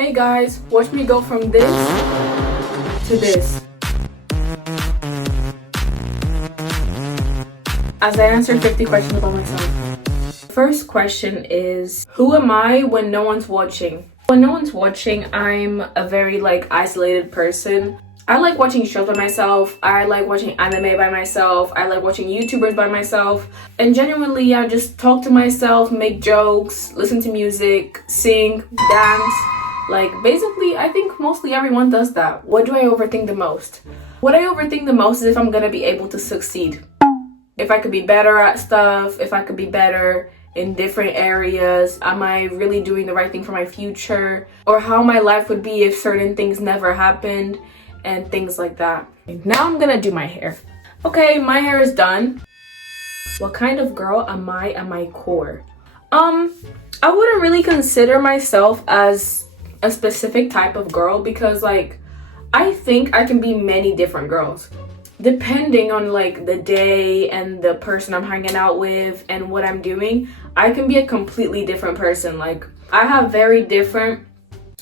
Hey guys, watch me go from this to this. As I answer 50 questions about myself. First question is, who am I when no one's watching? When no one's watching, I'm a very isolated person. I like watching shows by myself. I like watching anime by myself. I like watching YouTubers by myself. And genuinely, I just talk to myself, make jokes, listen to music, sing, dance. Basically, I think mostly everyone does that. What do I overthink the most? What I overthink the most is if I'm gonna be able to succeed. If I could be better at stuff, if I could be better in different areas, am I really doing the right thing for my future? Or how my life would be if certain things never happened, and things like that. Now I'm gonna do my hair. Okay, my hair is done. What kind of girl am I at my core? I wouldn't really consider myself as a specific type of girl because I think I can be many different girls. Depending on the day and the person I'm hanging out with and what I'm doing, I can be a completely different person. I have very different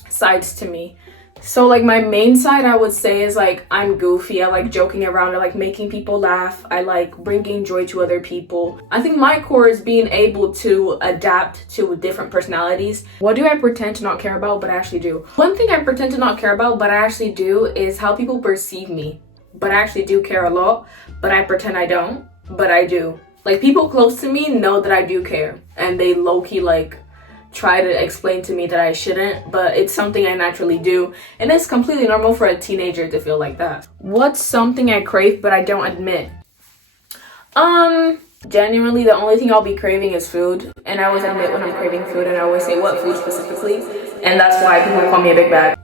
sides to me. So my main side I would say is I'm goofy. I like joking around. I like making people laugh. I like bringing joy to other people. I think my core is being able to adapt to different personalities. What do I pretend to not care about but I actually do? One thing I pretend to not care about but I actually do is how people perceive me. But I actually do care a lot, but I pretend I don't, but I do. People close to me know that I do care, and they low-key try to explain to me that I shouldn't, but it's something I naturally do, and it's completely normal for a teenager to feel like that. What's something I crave but I don't admit? Genuinely, the only thing I'll be craving is food, and I always admit when I'm craving food, and I always say what food specifically, and that's why people call me a big bag.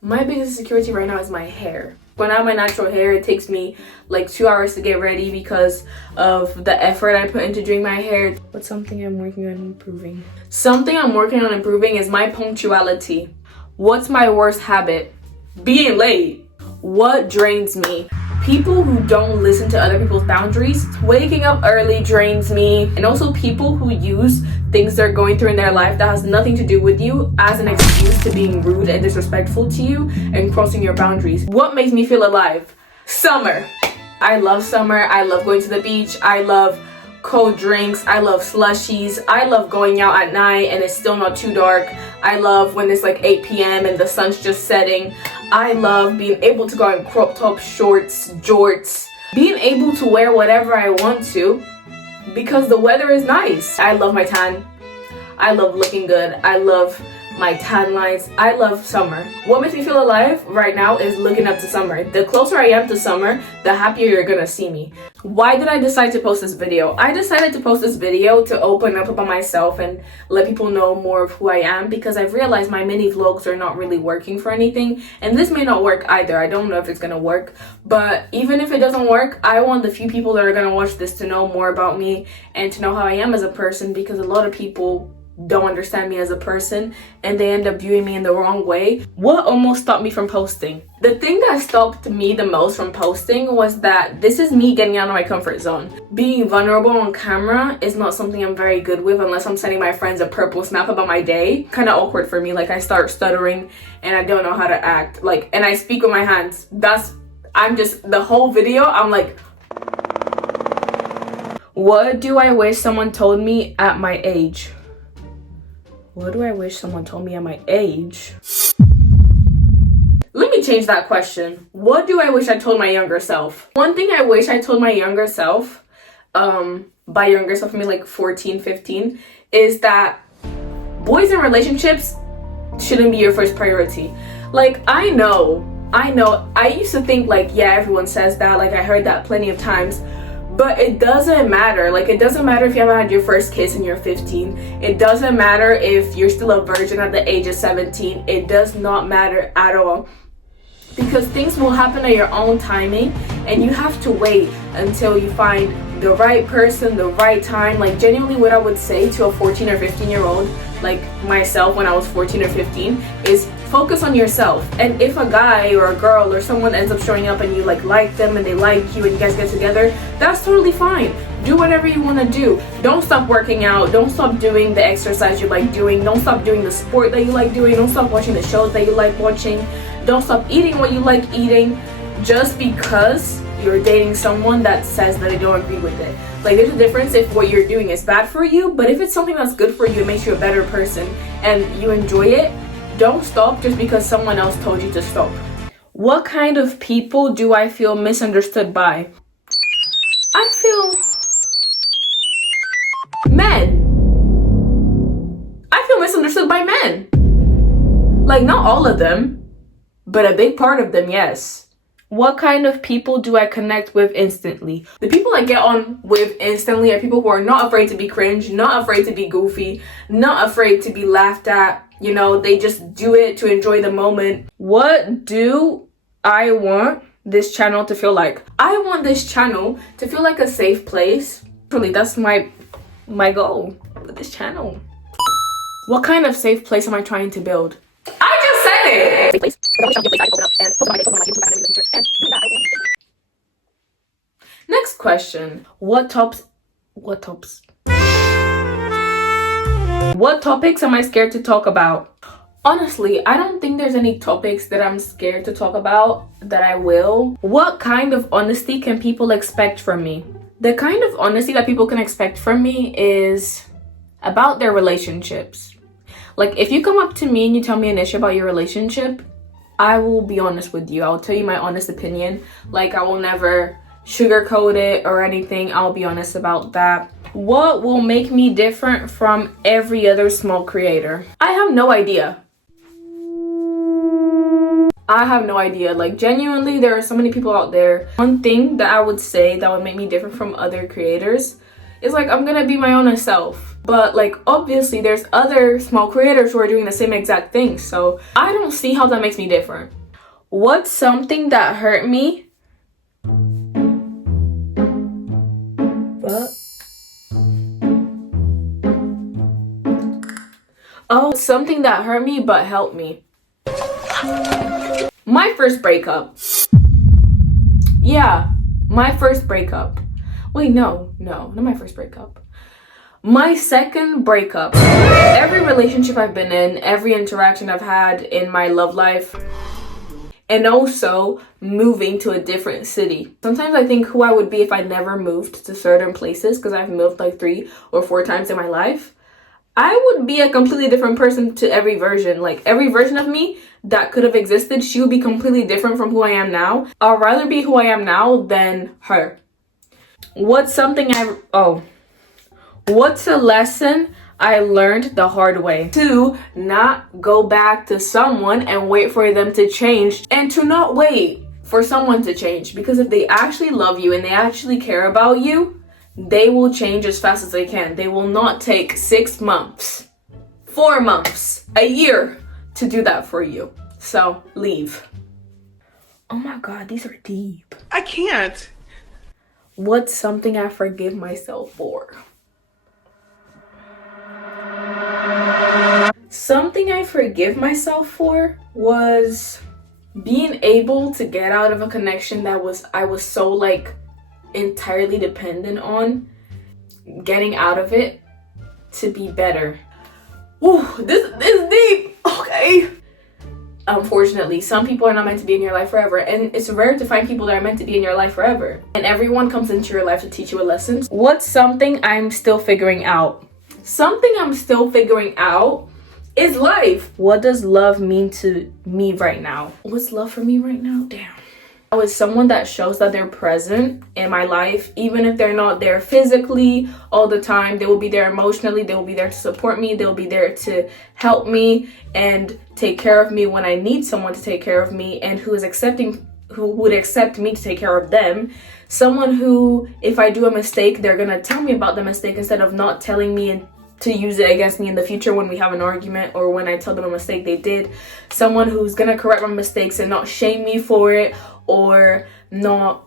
My biggest insecurity right now is my hair. When I have my natural hair, it takes me 2 hours to get ready because of the effort I put into doing my hair. What's something I'm working on improving? Something I'm working on improving is my punctuality. What's my worst habit? Being late. What drains me? People who don't listen to other people's boundaries. Waking up early drains me. And also people who use things they're going through in their life that has nothing to do with you as an excuse to being rude and disrespectful to you and crossing your boundaries. What makes me feel alive? Summer. I love summer. I love going to the beach. I love cold drinks. I love slushies. I love going out at night and it's still not too dark. I love when it's 8 p.m. and the sun's just setting. I love being able to go in crop top shorts, jorts, being able to wear whatever I want to because the weather is nice. I love my tan. I love looking good. I love my tan lines. I love summer. What makes me feel alive right now is looking up to summer. The closer I am to summer, the happier you're gonna see me. Why did I decide to post this video? I decided to post this video to open up about myself and let people know more of who I am because I've realized my mini vlogs are not really working for anything, and this may not work either. I don't know if it's gonna work, but even if it doesn't work, I want the few people that are gonna watch this to know more about me and to know how I am as a person because a lot of people don't understand me as a person and they end up viewing me in the wrong way. What almost stopped me from posting? The thing that stopped me the most from posting was that this is me getting out of my comfort zone. Being vulnerable on camera is not something I'm very good with unless I'm sending my friends a purple snap about my day. Kind of awkward for me. I start stuttering and I don't know how to act. And I speak with my hands. The whole video, I'm what do I wish someone told me at my age? What do I wish someone told me at my age? Let me change that question. What do I wish I told my younger self? One thing I wish I told my younger self, by younger self I mean 14, 15, is that boys in relationships shouldn't be your first priority. I know, I used to think yeah, everyone says that, I heard that plenty of times. But it doesn't matter. It doesn't matter if you haven't had your first kiss and you're 15. It doesn't matter if you're still a virgin at the age of 17. It does not matter at all. Because things will happen at your own timing and you have to wait until you find the right person, the right time. Genuinely what I would say to a 14 or 15 year old like myself when I was 14 or 15 is Focus on yourself. And if a guy or a girl or someone ends up showing up and you like them and they like you and you guys get together, that's totally fine. Do whatever you want to do. Don't stop working out. Don't stop doing the exercise you like doing. Don't stop doing the sport that you like doing. Don't stop watching the shows that you like watching. Don't stop eating what you like eating just because you're dating someone that says that they don't agree with it. Like, there's a difference if what you're doing is bad for you, but if it's something that's good for you, it makes you a better person and you enjoy it, don't stop just because someone else told you to stop. What kind of people do I feel misunderstood by? I feel men. I feel misunderstood by men. Like, not all of them, but a big part of them, yes. What kind of people do I connect with instantly? The people I get on with instantly are people who are not afraid to be cringe, not afraid to be goofy, not afraid to be laughed at. You know, they just do it to enjoy the moment. What do I want this channel to feel like? I want this channel to feel like a safe place. Really, that's my goal with this channel. What kind of safe place am I trying to build? I just said it! Next question. What topics am I scared to talk about? Honestly, I don't think there's any topics that I'm scared to talk about that I will. What kind of honesty can people expect from me? The kind of honesty that people can expect from me is about their relationships. Like, if you come up to me and you tell me an issue about your relationship, I will be honest with you. I'll tell you my honest opinion. Like, I will never sugarcoat it or anything. I'll be honest about that. What will make me different from every other small creator? I have no idea. Like, genuinely, there are so many people out there. One thing that I would say that would make me different from other creators is, like, I'm gonna be my honest self. But, like, obviously there's other small creators who are doing the same exact thing, so I don't see how that makes me different. What's something that hurt me? What? Oh, something that hurt me but helped me. My first breakup. Yeah, my first breakup. Wait, no, not my first breakup. My second breakup. Every relationship I've been in, every interaction I've had in my love life, and also moving to a different city. Sometimes I think who I would be if I never moved to certain places, because I've moved like 3 or 4 times in my life. I would be a completely different person to every version. Like, every version of me that could have existed, she would be completely different from who I am now. I'd rather be who I am now than her. What's a lesson I learned the hard way? To not go back to someone and wait for them to change, and to not wait for someone to change, because if they actually love you and they actually care about you, they will change as fast as they can. They will not take 6 months, 4 months, a year to do that for you. So leave. Oh my God, these are deep. I can't. What's something I forgive myself for? Something I forgive myself for was being able to get out of a connection that I was so like entirely dependent on. Getting out of it to be better. Ooh, this is deep. Okay. Unfortunately, some people are not meant to be in your life forever, and it's rare to find people that are meant to be in your life forever. And everyone comes into your life to teach you a lesson. What's something I'm still figuring out? Something I'm still figuring out is life. What does love mean to me right now? What's love for me right now? Damn. I was someone that shows that they're present in my life, even if they're not there physically all the time. They will be there emotionally. They will be there to support me. They'll be there to help me and take care of me when I need someone to take care of me, and who would accept me to take care of them. Someone who, if I do a mistake, they're gonna tell me about the mistake instead of not telling me and to use it against me in the future when we have an argument or when I tell them a mistake they did. Someone who's gonna correct my mistakes and not shame me for it, or not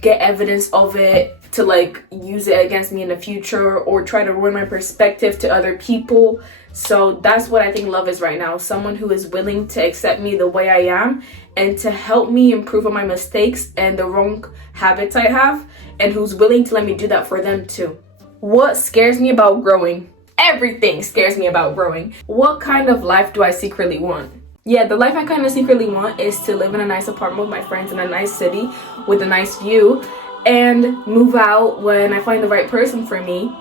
get evidence of it to like use it against me in the future or try to ruin my perspective to other people. So that's what I think love is right now. Someone who is willing to accept me the way I am and to help me improve on my mistakes and the wrong habits I have, and who's willing to let me do that for them too. What scares me about growing? Everything scares me about growing. What kind of life do I secretly want? Yeah, the life I kind of secretly want is to live in a nice apartment with my friends in a nice city with a nice view, and move out when I find the right person for me,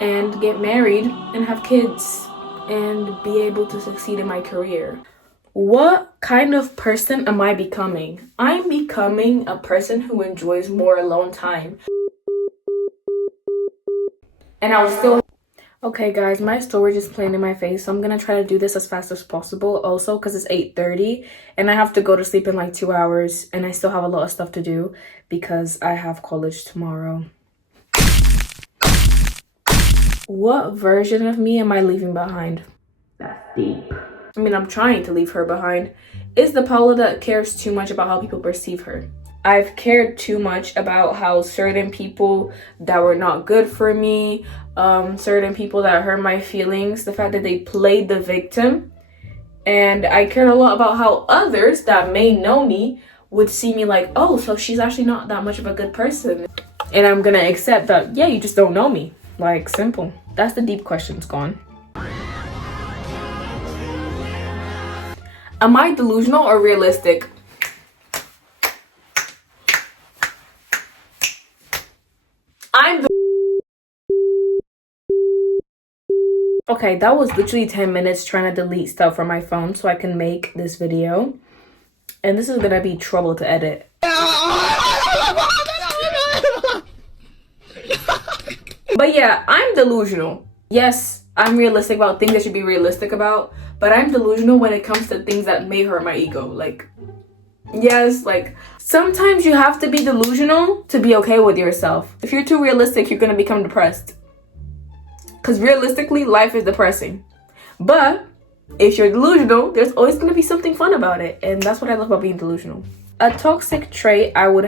and get married and have kids and be able to succeed in my career. What kind of person am I becoming? I'm becoming a person who enjoys more alone time. And I was still... Okay guys, my storage is playing in my face, so I'm gonna try to do this as fast as possible also because it's 8:30 and I have to go to sleep in like 2 hours, and I still have a lot of stuff to do because I have college tomorrow. What version of me am I leaving behind? That's deep. I mean, I'm trying to leave her behind. Is the Paula that cares too much about how people perceive her? I've cared too much about how certain people that were not good for me, certain people that hurt my feelings, the fact that they played the victim. And I cared a lot about how others that may know me would see me like, oh, so she's actually not that much of a good person. And I'm gonna accept that, yeah, you just don't know me. Like, simple. That's the deep questions gone. Am I delusional or realistic? Okay, that was literally 10 minutes trying to delete stuff from my phone so I can make this video. And this is gonna be trouble to edit. But yeah, I'm delusional. Yes, I'm realistic about things I should be realistic about, but I'm delusional when it comes to things that may hurt my ego. Like, yes, like, sometimes you have to be delusional to be okay with yourself. If you're too realistic, you're gonna become depressed. Because realistically, life is depressing. But if you're delusional, there's always going to be something fun about it. And that's what I love about being delusional. A toxic trait I would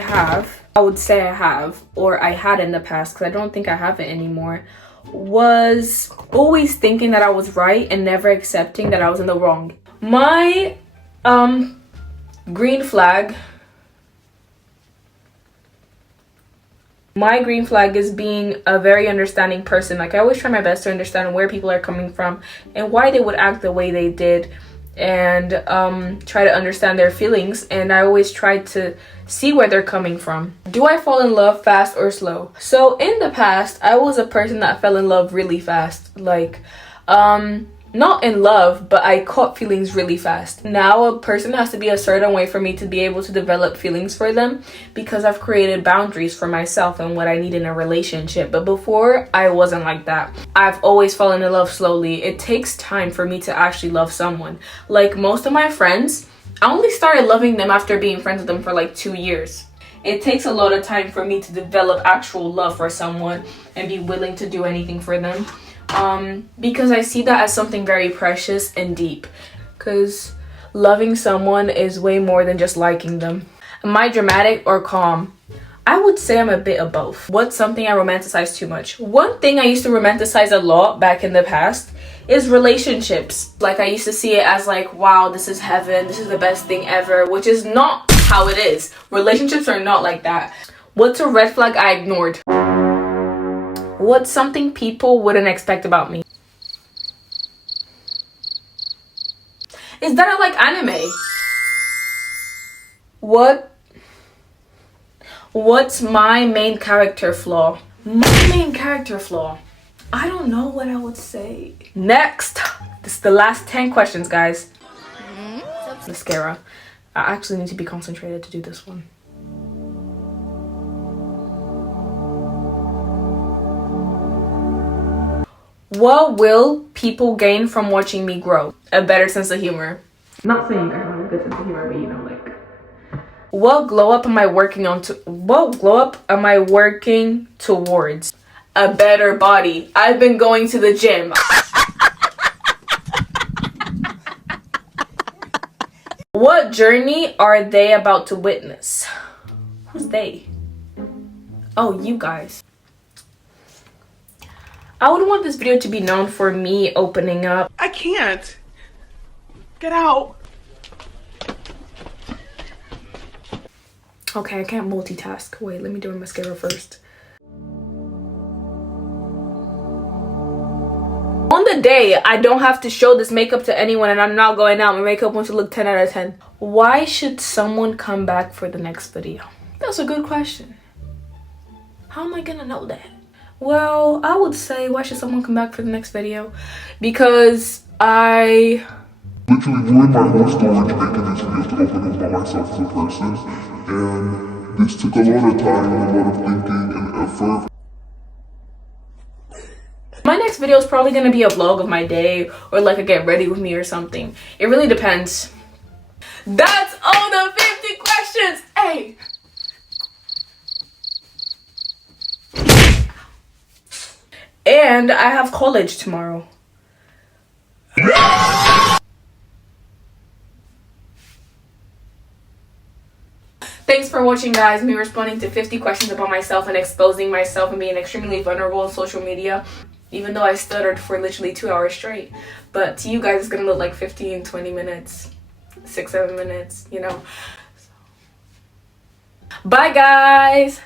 say I have, or I had in the past, because I don't think I have it anymore, was always thinking that I was right and never accepting that I was in the wrong. My green flag... My green flag is being a very understanding person. Like, I always try my best to understand where people are coming from and why they would act the way they did, and try to understand their feelings. And I always try to see where they're coming from. Do I fall in love fast or slow? So in the past, I was a person that fell in love really fast. Like, not in love, but I caught feelings really fast. Now a person has to be a certain way for me to be able to develop feelings for them, because I've created boundaries for myself and what I need in a relationship. But before, I wasn't like that. I've always fallen in love slowly. It takes time for me to actually love someone. Like most of my friends, I only started loving them after being friends with them for like 2 years. It takes a lot of time for me to develop actual love for someone and be willing to do anything for them. Because I see that as something very precious and deep. Because loving someone is way more than just liking them. Am I dramatic or calm? I would say I'm a bit of both. What's something I romanticize too much? One thing I used to romanticize a lot back in the past is relationships. Like, I used to see it as like, wow, this is heaven, this is the best thing ever, which is not how it is. Relationships are not like that. What's a red flag I ignored? What's something people wouldn't expect about me? Is that I like anime? What's my main character flaw? My main character flaw? I don't know what I would say. Next! This is the last 10 questions, guys. Mascara. I actually need to be concentrated to do this one. What will people gain from watching me grow? A better sense of humor. Not saying I have a good sense of humor, but you know, like. What glow up am I working towards? A better body. I've been going to the gym. What journey are they about to witness? Who's they? Oh, you guys. I would want this video to be known for me opening up. I can't. Get out. Okay, I can't multitask. Wait, let me do my mascara first. On the day I don't have to show this makeup to anyone and I'm not going out, my makeup wants to look 10 out of 10. Why should someone come back for the next video? That's a good question. How am I gonna know that? Well, I would say, why should someone come back for the next video? Because I literally ruined my whole storage making these videos to open up about myself as a person, and this took a lot of time, a lot of thinking and effort. my next video is probably gonna be a vlog of my day or like a get ready with me or something. It really depends. That's all the 50 questions. Hey. And I have college tomorrow. Thanks for watching, guys. Me responding to 50 questions about myself and exposing myself and being extremely vulnerable on social media. Even though I stuttered for literally 2 hours straight. But to you guys, it's gonna look like 15, 20 minutes, 6, 7 minutes, you know. Bye, guys.